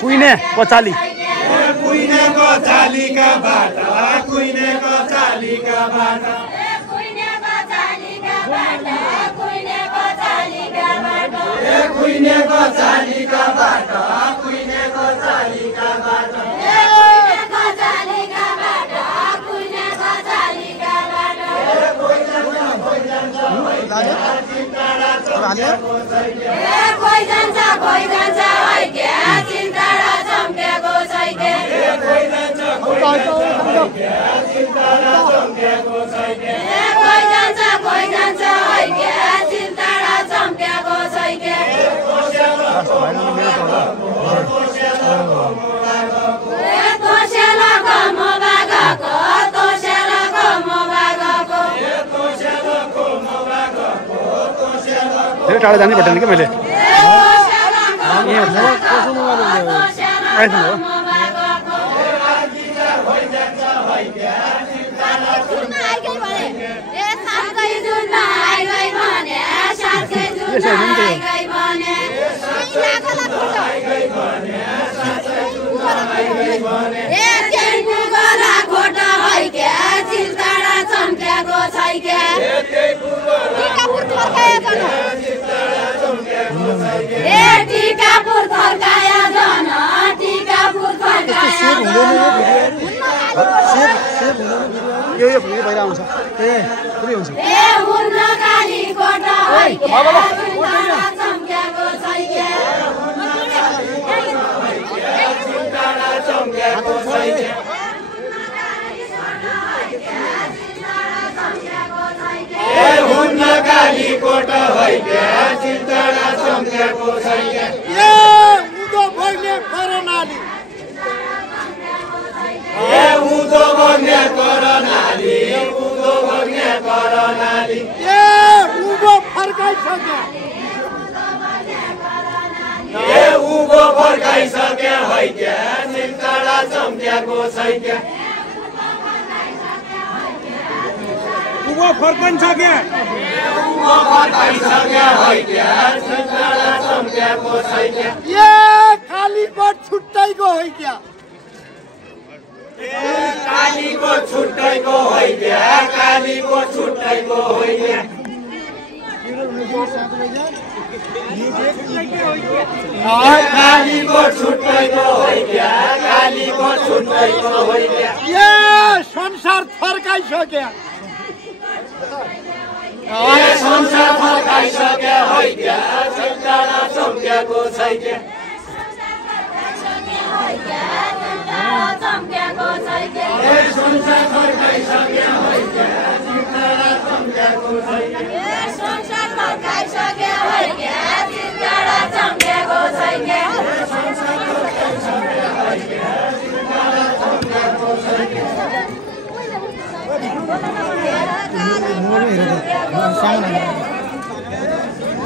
कुइने कचाली कुइनेको चालीका बाटा कुइनेको चालीका बाटा कुइनेको चालीका बाटा कुइनेको चालीका बाटा कुइनेको चालीका बाटा कुइनेको चालीका बाटा कुइनेको चालीका बाटा कुइनेको चालीका बाटा कोइ जान्छ कोइ जान्छ है के चिन्ताडा चम्केको छैके कोइ जान्छ कोइ जान्छ है के चिन्ताडा चम्केको छैके तोसेलाको मोबागको तोसेलाको मोबागको तोसेलाको मोबागको तोसेलाको धेरै टाढा जानै पर्दैन के मैले टिकापुर थर्काया जन टिकापुर थर्काया यो भइरा हुन्छ ए पुरै हुन्छ ए हुन्न काली कोटा है चम्केको छैके चम्केको छैके ए हुन्न काली कोटा है चिन्तडा चम्केको छैके ए उदो बग्ने कोरोनाली ए उदो बग्ने कोरोनाली उदो बग्ने कोरोनाली ए उदो फर्काइसक्यो ए उदो फर्काइसक्यो है के चिन्तडा चम्केको छैके उगो फर्कन्छ के उगो फर्काइसक्यो है के चिन्तडा चम्केको छैके ए कालीकोट छुट्टैको है क्या कालीको छुट्टैको है क्या कालीको छुट्टैको है क्या कालीको छुट्टैको है क्या कालीको छुट्टैको है क्या ए संसार फर्काइसक्यो ए संसार फर्काइसक्यो है क्या चिन्तडा चम्केको छैके चम्केको छैके ए संसार फर्काइसक्यो है क्या चिन्तडा चम्केको छैके ए संसार फर्काइसक्यो है क्या चिन्तडा चम्केको छैके संसार फर्काइसक्यो है क्या चिन्तडा चम्केको छैके